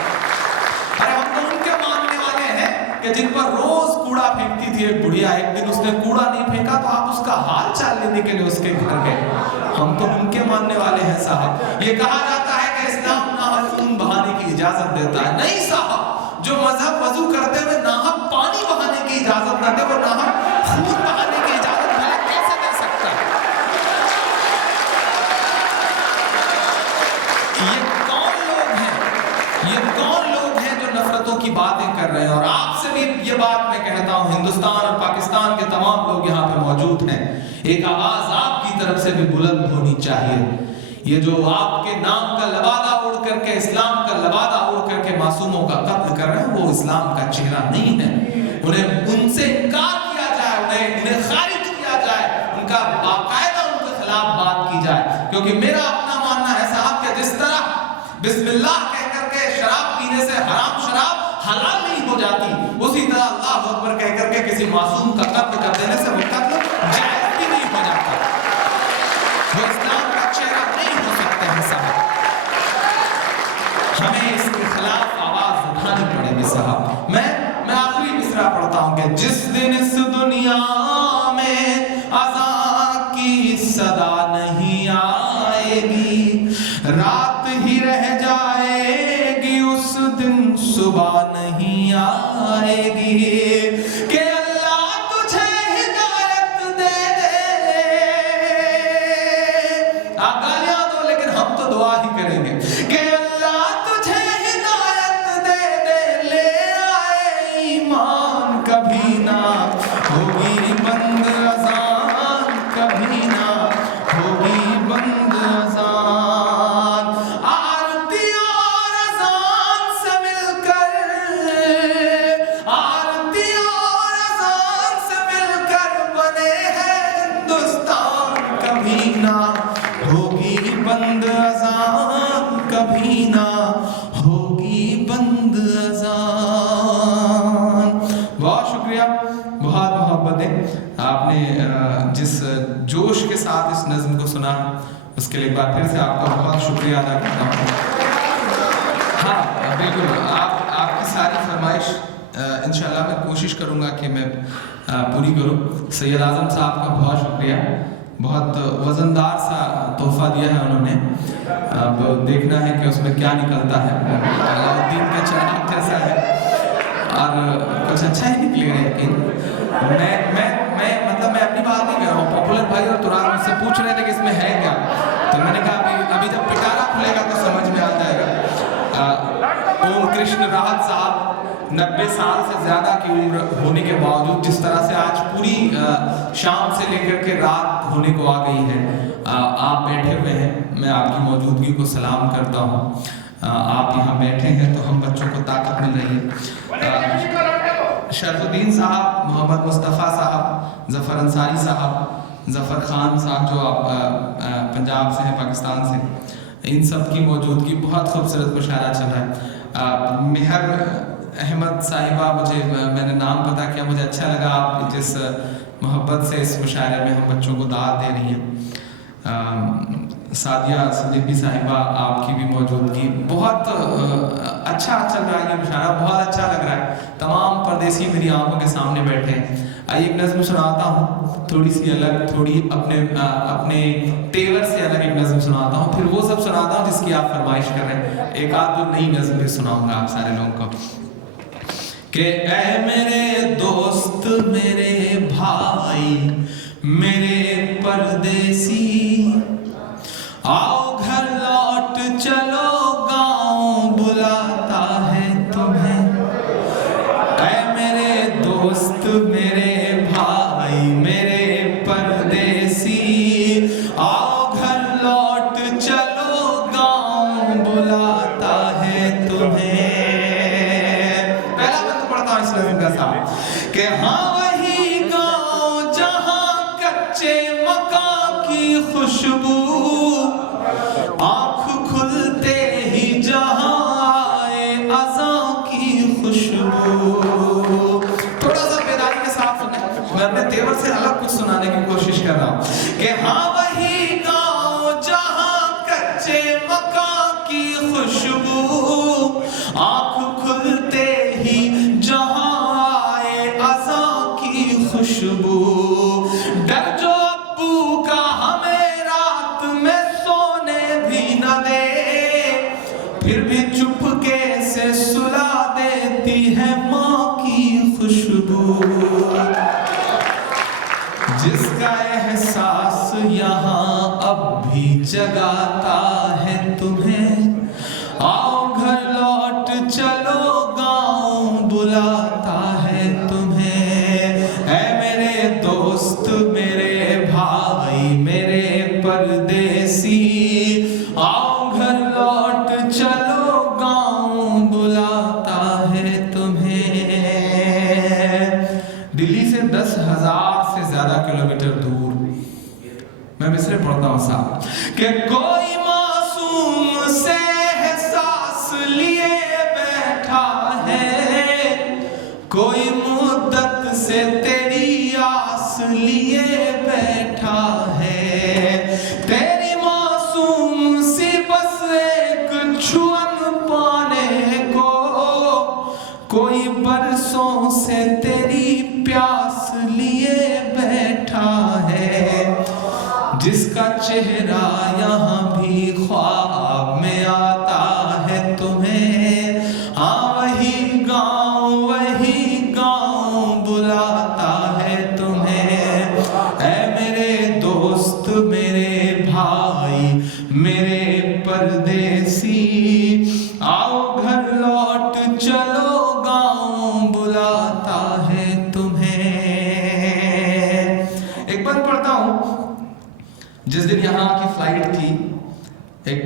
अरे हम तो उनके मानने वाले हैं कि जिन पर रोज कूड़ा फेंकती थी एक बुढ़िया, एक दिन उसने कूड़ा नहीं फेंका तो आप उसका हाल चाल लेने के लिए उसके घर गए। हम तो उनके मानने वाले हैं साहब। ये कहा जाता है कि इस्लाम नाहक खून बहाने की इजाजत देता है। नहीं साहब, जो मजहब वजू करते हुए नाहक पानी बहाने की इजाजत ना दे, वो नाहक खून बहाने की इजाजत भला कैसे दे सकता है? ये कौन लोग हैं, ये कौन लोग हैं जो नफरतों की बातें कर रहे हैं? और आपसे भी ये बात मैं कहता हूं, हिंदुस्तान और पाकिस्तान के तमाम लोग यहाँ पे मौजूद हैं, एक आवाज आपकी तरफ से भी बुलंद होनी चाहिए। ये जो आपके नाम का लबादा उड़ करके, इस्लाम का लबादा उड़ करके मासूमों का कत्ल कर रहे हैं, वो इस्लाम का चेहरा नहीं है। उन्हें उनसे इनकार किया जाए, उन्हें खारिज किया जाए, उनका बाकायदा उनके खिलाफ बात की जाए। क्योंकि मेरा अपना मानना है साहब कि जिस तरह बिस्मिल्लाह कह करके शराब पीने से हराम शराब हलाल नहीं हो जाती, उसी तरह अल्लाह अकबर कह करके किसी मासूम का कत्ल कर देने से वो कत्ल जायज भी नहीं हो जाता। वो इस्लाम का चेहरा नहीं हो सकते हैं साहब। हमें इसके खिलाफ आवाज उठानी पड़ेगी साहब। मैं आखिरी मिसरा पढ़ता हूं कि जिस दिन इस दुनिया में अज़ान की सदा नहीं आएगी, रात ही रह जाएगी, उस दिन सुबह नहीं आएगी, कि अल्लाह तुझे हिदायत दे दे। आप गालियां दो लेकिन हम तो दुआ ही करेंगे कि अल्लाह तुझे हिदायत दे दे, ले आए ईमान, कभी ना होगी बंद अज़ान, कभी ना होगी बंद अज़ान। आरती और अज़ान से मिलकर, आरती और अज़ान से मिलकर बने हैं हिंदुस्तान, कभी ना होगी बंद अज़ान, कभी ना होगी बंद अज़ान। बहुत शुक्रिया, बहुत मोहब्बतें। आपने जिस जोश के साथ इस नज़्म को सुना, उसके लिए एक बार फिर से आपका बहुत शुक्रिया अदा करता हूँ। हाँ बिल्कुल, आपकी सारी फरमाइश इंशाल्लाह मैं कोशिश करूँगा कि मैं पूरी करूँ। सैयद आज़म साहब का बहुत शुक्रिया, बहुत वज़नदार सा तोहफा दिया है उन्होंने। अब देखना है कि उसमें क्या निकलता है। अलाउद्दीन का चिराग जैसा है और कुछ अच्छा ही निकलेगा यकीन। मैं अपनी बात नहीं कर रहा हूँ, पॉपुलर भाई और तुराग मुझसे पूछ रहे थे कि इसमें है क्या, तो मैंने कहा अभी जब पिटारा खुलेगा तो समझ में आ जाएगा। ओम कृष्ण राहत साहब 90 साल से ज़्यादा की उम्र होने के बावजूद जिस तरह से आज पूरी शाम से लेकर के रात होने को आ गई है, आप बैठे हुए हैं, मैं आपकी मौजूदगी को सलाम करता हूँ। आप यहाँ बैठे हैं तो हम बच्चों को ताकत मिल रही है। शरफुद्दीन साहब, मोहम्मद मुस्तफ़ा साहब, ज़फ़र अंसारी साहब, ज़फ़र खान साहब जो आप पंजाब से हैं, पाकिस्तान से, इन सब की मौजूदगी, बहुत खूबसूरत मुशायरा चल रहा है। मेहर अहमद साहिबा, मैंने नाम पता किया, मुझे अच्छा लगा आप जिस मोहब्बत से इस मुशायरे में हम बच्चों को दाद दे रही हैं। सादिया सदीकी साहिबा, आपकी भी मौजूदगी, बहुत अच्छा चल रहा है ये मुशायरा, बहुत अच्छा लग रहा है। तमाम परदेसी मेरी आंखों के सामने बैठे हैं। आइए एक नज़्म सुनाता हूँ, थोड़ी सी अलग, थोड़ी अपने तेवर से अलग एक नज़्म सुनाता हूँ, फिर वो सब सुनाता हूँ जिसकी आप फरमाइश कर रहे हैं। एक आध दो नई नज़्म भी सुनाऊंगा आप सारे लोगों को। कि ऐ मेरे दोस्त, मेरे भाई, मेरे परदेसी, आओ घर लौट चलो, गाँव बुलाता है तुम्हें। ऐ मेरे दोस्त, मेरे भाई, मेरे परदेसी, आओ घर खुशबू, आँख खुलते ही जहां आए अज़ां की खुशबू। थोड़ा सा बेदारी के साथ सुने, मैं अपने तेवर से अलग कुछ सुनाने की कोशिश कर रहा हूँ कि हाँ वही गाँव जहां कच्चे मकान की खुशबू, आँख खुलते ही जहां आए अज़ां की खुशबू। डर जो अब्बू का हमें रात में सोने भी न दे, फिर भी चुपके से सुला देती है माँ की खुशबू। जिसका एहसास यहाँ अब भी जगाता है तुम्हें, आओ घर लौट चलो गाँव बुलाता है तुम्हें। ऐ मेरे दोस्त मेरे भाई मेरे परदेसी, आओ घर लौट चलो गाँव बुलाता है तुम्हें। दिल्ली से 10,000 से ज्यादा किलोमीटर दूर मैं मिसरे पढ़ता हूँ साहब कि कोई मासूम से एहसास लिए बैठा है, कोई मुद्दत से तेरी आस लिए बैठा है। तेरी मासूम सी बस एक छुअन पाने को, कोई बरसों से तेरी प्यास लिए बैठा है। जिसका चेहरा यहाँ भी ख्वाब में आता है तुम्हें, हाँ वही गाँव बुलाता है तुम्हें। ऐ मेरे दोस्त मेरे भाई मेरे परदेसी, आओ घर लौट चलो गाँव बुलाता है तुम्हें। एक बात पढ़ता हूँ, जिस दिन यहाँ की फ्लाइट थी, एक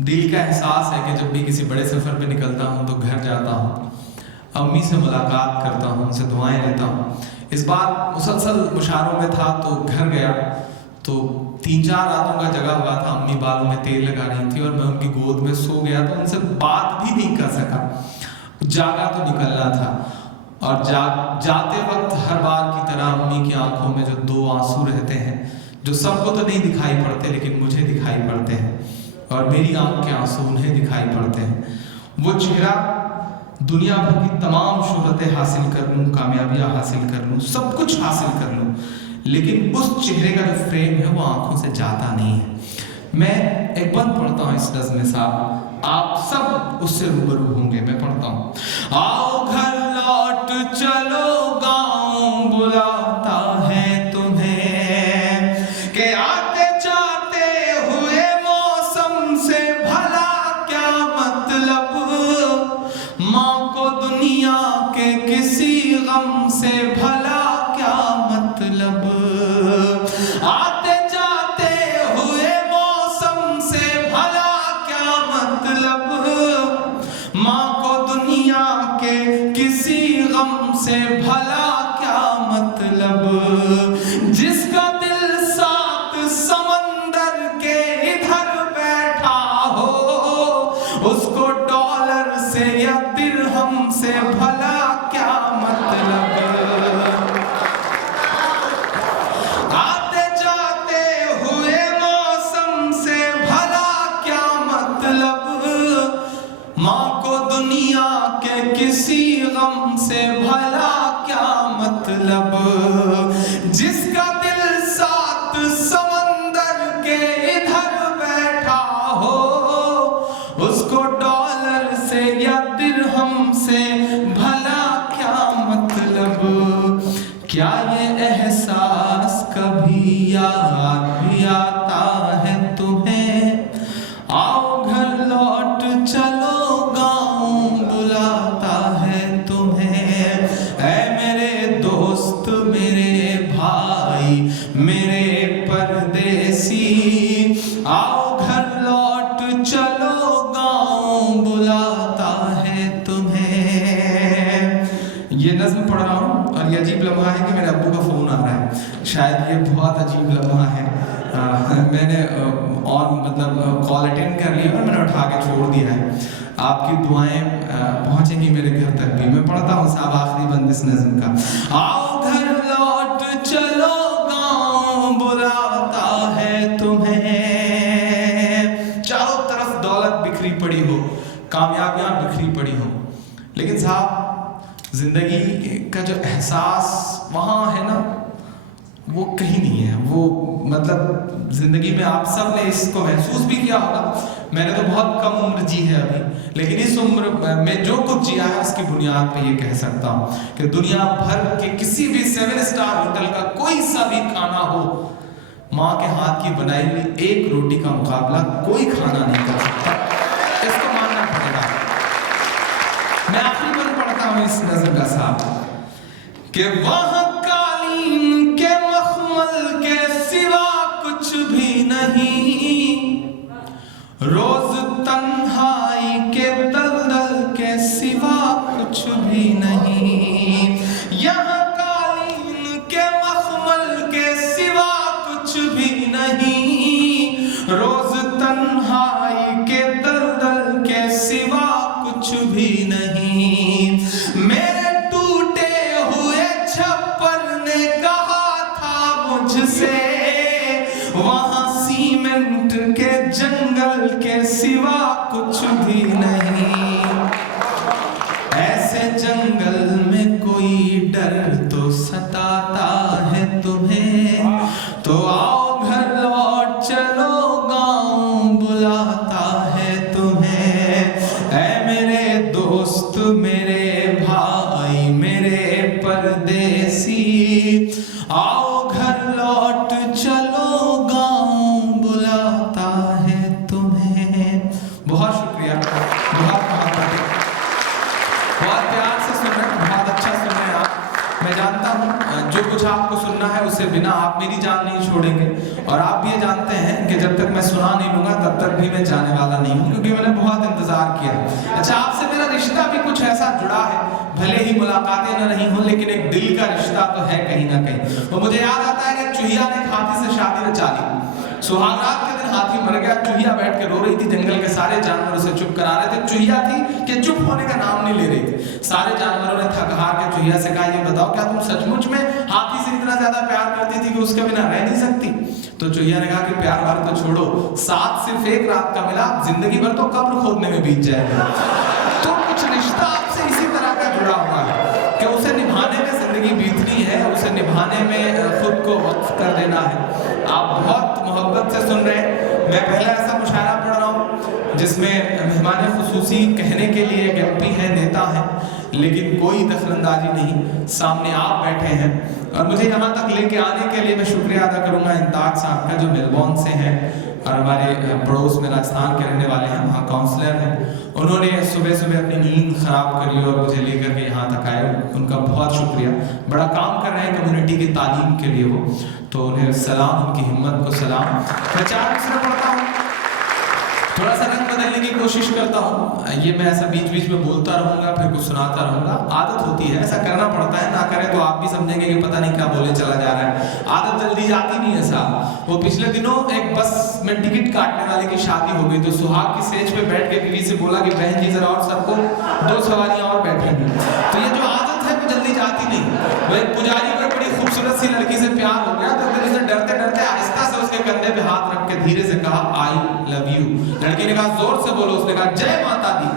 दिल का एहसास है कि जब भी किसी बड़े सफ़र पे निकलता हूँ तो घर जाता हूँ, अम्मी से मुलाकात करता हूँ, उनसे दुआएं लेता हूँ। इस बार मुसलसल मुशारों में था तो घर गया तो 3-4 रातों का जगा हुआ था। अम्मी बालों में तेल लगा रही थी और मैं उनकी गोद में सो गया तो उनसे बात भी नहीं कर सका। जागा तो निकलना था और जाते वक्त हर बार की तरह अम्मी की आंखों में जो 2 आंसू रहते हैं, जो सबको तो नहीं दिखाई पड़ते लेकिन मुझे दिखाई पड़ते हैं, और मेरी आंख के आंसू उन्हें दिखाई पड़ते हैं। वो चेहरा दुनिया भर की तमाम शोहरतें हासिल कर लूँ, कामयाबियाँ हासिल कर लूँ, सब कुछ हासिल कर लूँ, लेकिन उस चेहरे का जो फ्रेम है वो आंखों से जाता नहीं है। मैं एक बार पढ़ता हूँ इस नज़्म में साहब, आप सब उससे रूबरू होंगे। मैं पढ़ता हूँ, आओ घर लौट चलो गाँव बुलाता है तुम्हें, के आते जाते हुए मौसम से भला क्या मतलब, माँ को दुनिया के किसी गम से भला क्या मतलब। आते जाते हुए मौसम से भला क्या मतलब, माँ को दुनिया के किसी गम से भला क्या मतलब। जिसका दिल सात समंदर के इधर बैठा हो, उसको डॉलर से या दिरहम से भला क्या मतलब। आते जाते हुए मौसम से भला क्या मतलब, माँ को दुनिया के किसी गम से भला क्या मतलब। जिसका दिल सात समंदर के इधर बैठा हो, उसको डॉलर से या दिरहम से भला क्या मतलब। क्या ये एहसास कभी याद भी आता है तुम्हें, आओ घर लौट चलो गाँव बुलाता है तुम्हें। ऐ मेरे दोस्त मेरे भाई मेरे परदेसी, आओ घर लौट चलो गाँव बुलाता है तुम्हें। ये नज़्म पढ़ रहा हूँ और ये अजीब लम्हा है कि मेरे अब्बू का फ़ोन आ रहा है। शायद ये बहुत अजीब लम्हा है मैंने ऑन मतलब कॉल अटेंड कर ली और मैंने उठा के छोड़ दिया है। आपकी दुआएं पहुंचेंगी मेरे घर तक भी। मैं पढ़ता हूँ साहब आखिरी बंद इस नज़्म का। आओ घर लौट चलो गाँव बुलाता है तुम्हें। चारों तरफ दौलत बिखरी पड़ी हो, कामयाबियां बिखरी पड़ी हो, लेकिन साहब जिंदगी का जो एहसास वहाँ है ना, वो कहीं नहीं है। वो मतलब जिंदगी में आप सब ने इसको महसूस भी किया होगा। मैंने तो बहुत कम उम्र जी है अभी, लेकिन इस उम्र में जो कुछ जिया है उसकी बुनियाद पे ये कह सकता हूँ कि दुनिया भर के किसी भी 7 स्टार होटल का कोई सा भी खाना हो, माँ के हाथ की बनाई हुई एक रोटी का मुकाबला कोई खाना नहीं कर सकता। इसको मानना पड़ेगा। मैं आखिरी बार पढ़ता हूँ इस नज़्म का साहब कि वहाँ कालीन के मखमल के सिवा कुछ भी नहीं, रोज तन्हाई के दलदल के सिवा कुछ भी नहीं। यहाँ कालीन के मखमल के सिवा कुछ भी नहीं, रोज तन्हाई के दलदल के सिवा कुछ भी नहीं। मेरे टूटे हुए छप्पर ने कहा था मुझसे, वहां सीमेंट के जंगल के सिवा कुछ भी नहीं। ऐसे जंगल में कोई डर तो सताता है तुम्हें, तो आओ घर लौट चलो गाँव बुलाता है तुम्हें। ऐ मेरे दोस्त मेरे भाई मेरे परदेसी, आओ घर लौट चलो गाँव बुलाता है तुम्हें। बहुत शुक्रिया, बहुत प्यार से सुन रहे हैं, बहुत अच्छा सुन रहे हैं आप। मैं जानता हूँ जो कुछ आपको सुनना है उससे बिना आप मेरी जान नहीं छोड़ेंगे, और आप भी ये जानते हैं कि जब तक मैं सुना नहीं लूंगा तब तक भी मैं जाने वाला नहीं हूँ, क्योंकि मैंने बहुत इंतजार किया। अच्छा, आपसे मेरा रिश्ता भी कुछ ऐसा जुड़ा है, भले ही मुलाकातें न नहीं हो, लेकिन एक दिल का रिश्ता तो है कहीं ना कहीं। वो मुझे याद आता है कि चूहिया ने हाथी से शादी रचा ली। सुहागरात के दिन हाथी मर गया, चूहिया बैठ के रो रही थी, जंगल के सारे जानवर उसे चुप करा रहे थे। चूहिया थी कि चुप होने का नाम नहीं ले रही थी। सारे जानवरों ने थक हार के चूहिया से कहा, ये बताओ क्या तुम सचमुच में हाथी से इतना ज्यादा प्यार करती थी कि उसके बिना रह नहीं सकती? तो चूहिया ने कहा कि प्यार वार तो छोड़ो, साथ सिर्फ एक रात का मिला, जिंदगी भर तो कब्र खोदने में बीत जाएगा। तो कुछ रिश्ता आपसे इसी तरह का जुड़ा हुआ है कि उसे निभाने में जिंदगी बीतनी है, उसे निभाने में खुद को वक्फ कर देना है। आप बहुत मोहब्बत से सुन रहे हैं। मैं पहला ऐसा मुशायरा पढ़ रहा हूँ जिसमें मेहमान खुसूसी कहने के लिए एक MP है, नेता है, लेकिन कोई दखलंदाजी नहीं, सामने आप बैठे हैं। और मुझे यहाँ तक लेके आने के लिए मैं शुक्रिया अदा करूँगा इंताज साहब का, जो मेलबॉर्न से हैं और हमारे पड़ोस में राजस्थान के रहने वाले हैं, वहाँ काउंसलर हैं। उन्होंने सुबह सुबह अपनी नींद खराब करी और मुझे लेकर के यहाँ तक आए, उनका बहुत शुक्रिया। बड़ा काम कर रहे हैं कम्युनिटी की तालीम के लिए वो, तो उन्हें सलाम, उनकी हिम्मत को सलाम। मैं 4 मिसरे पढ़ता हूँ, थोड़ा सा रंग बदलने की कोशिश करता हूँ। ये मैं ऐसा बीच बीच में बोलता रहूँगा, फिर कुछ सुनाता रहूँगा, आदत होती है, ऐसा करना पड़ता है, ना करें तो आप भी समझेंगे कि पता नहीं क्या बोले चला जा रहा है। आदत जल्दी जाती नहीं है साहब। वो पिछले दिनों एक बस में टिकट काटने वाले की शादी हो गई, तो सुहाग की सेज पे बैठ के बीवी से बोला कि बहन जी जरा और सबको 2 सवारियाँ और बैठेंगी। तो ये जो आदत है वो जल्दी जाती नहीं। वो एक पुजारी को बड़ी खूबसूरत सी लड़की से प्यार हो गया, तो फिर उसे डरते डरते आहिस्ता से उसके कंधे पे हाथ रख के धीरे से कहा, आई लव यू। लड़की ने कहा, जोर से बोलो। उसने कहा, जय माता दी।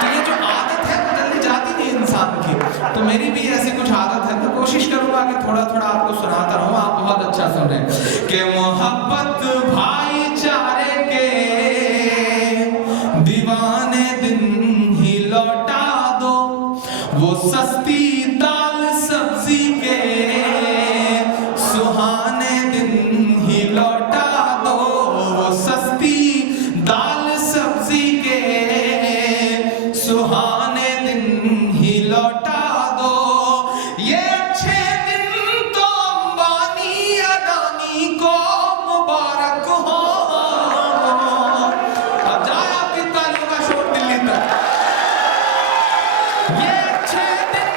तो ये जो आदत है वो जल्दी जाती नहीं इंसान की। तो मेरी भी ऐसी कुछ आदत है, तो कोशिश करूंगा कि थोड़ा थोड़ा आपको सुनाता रहूं। आप बहुत अच्छा सुन रहे हैं कि मोहब्बत भाईचारे के दीवाने दिन ही लौटा दो, वो सस्ती दाल सब्जी के सुहाने दिन ही लौटा दो, वो सस्ती दाल सब्जी के सुहाने दिन ही लौटा दो। ये अच्छे दिन तो अंबानी अदानी को मुबारक हो। अब जाए आपकी तालियों का शोर दिल्ली तक। ये अच्छे दिन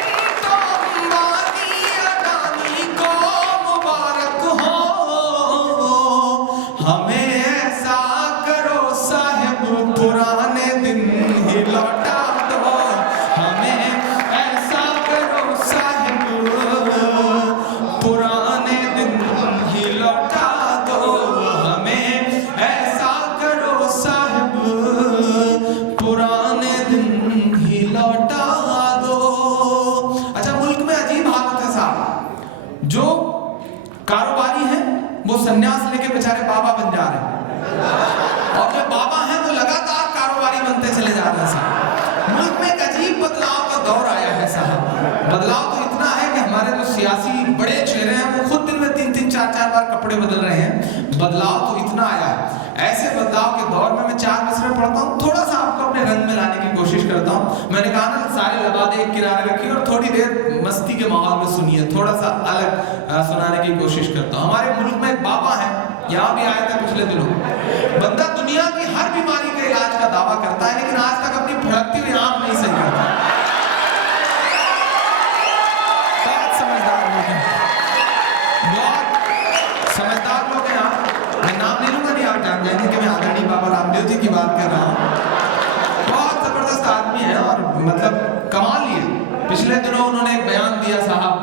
वो सन्यास लेके बेचारे बाबा बन जा रहे हैं, और जो बाबा हैं वो लगातार कारोबारी बनते चले जा रहे हैं साहब। मुल्क में एक अजीब बदलाव का दौर आया है साहब। बदलाव तो इतना है कि हमारे जो सियासी बड़े चेहरे हैं वो खुद दिन में 3-3, 4-4 बार कपड़े बदल रहे हैं। बदलाव तो इतना आया है। ऐसे बदलाव के दौर में मैं 4 मिसरे पढ़ता हूँ, थोड़ा सा आपको अपने रंग में लाने की कोशिश करता हूँ। मैंने कहा ना, सारे लबादे एक किनारे रखिए और थोड़ी देर मस्ती के माहौल में सुनिए, थोड़ा सा अलग सुनाने की कोशिश करता हूँ। हमारे मुल्क में एक बाबा है, यहाँ भी आए थे पिछले दिनों। बंदा दुनिया की हर बीमारी के इलाज का दावा करता है, लेकिन आज तक अपनी भड़कती हुई आंख नहीं सही करता। बहुत समझदार लोग हैं, बहुत समझदार लोग हैं आप। मैं नाम नहीं लूंगा, नहीं आप जान जाएंगे कि मैं आदरणीय बाबा रामदेव जी की बात कर रहा हूँ। बहुत जबरदस्त आदमी है और मतलब कमाल ही है। पिछले दिनों उन्होंने एक बयान दिया साहब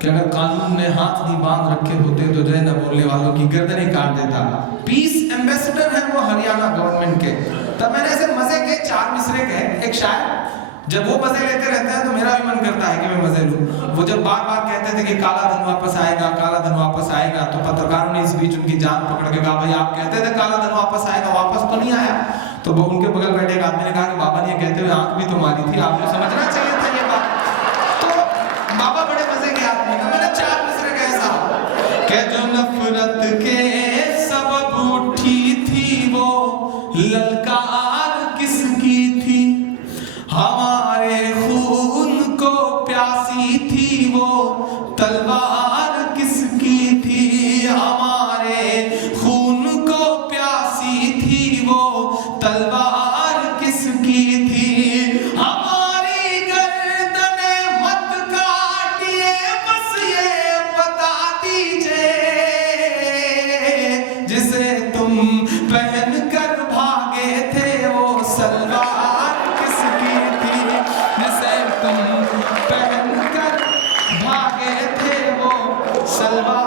कि अगर कानून ने हाथ नहीं बांध रखे होते तो जय न बोलने वालों की गर्दनें काट देता। पीस एम्बेसडर है वो हरियाणा गवर्नमेंट के। तब मैंने ऐसे मजे के 4 मिसरे कहे। एक शायर, जब वो मजे लेते रहते हैं तो मेरा भी मन करता है कि मैं मजे लूं। वो जब बार बार कहते थे कि काला धन वापस आएगा, काला धन वापस आएगा, तो पत्रकारों ने इस बीच उनकी जान पकड़ के कहा, भाई आप कहते थे काला धन वापस आएगा, वापस तो नहीं आया। तो वो उनके बगल बैठे एक आदमी ने कहा कि बाबा ने ये कहते हुए आंख भी तो मारी थी, आपको समझना चाहिए था ये बात। तो बाबा बड़े मजे के आदमी थे। मैंने 4 मिसरे कहे साहब कि जो नफरत के सबब उठी थी वो ललकार किसकी थी, हमारे खून को प्यासी थी वो तलवार किसकी थी, हमारे खून को प्यासी थी वो तलवार किसकी थी, हमारी गर्दने मत काटिए बस ये बता दीजिए, जिसे तुम पहन कर भागे थे वो सलवार किसकी थी, जिसे तुम पहन कर भागे थे वो सलवार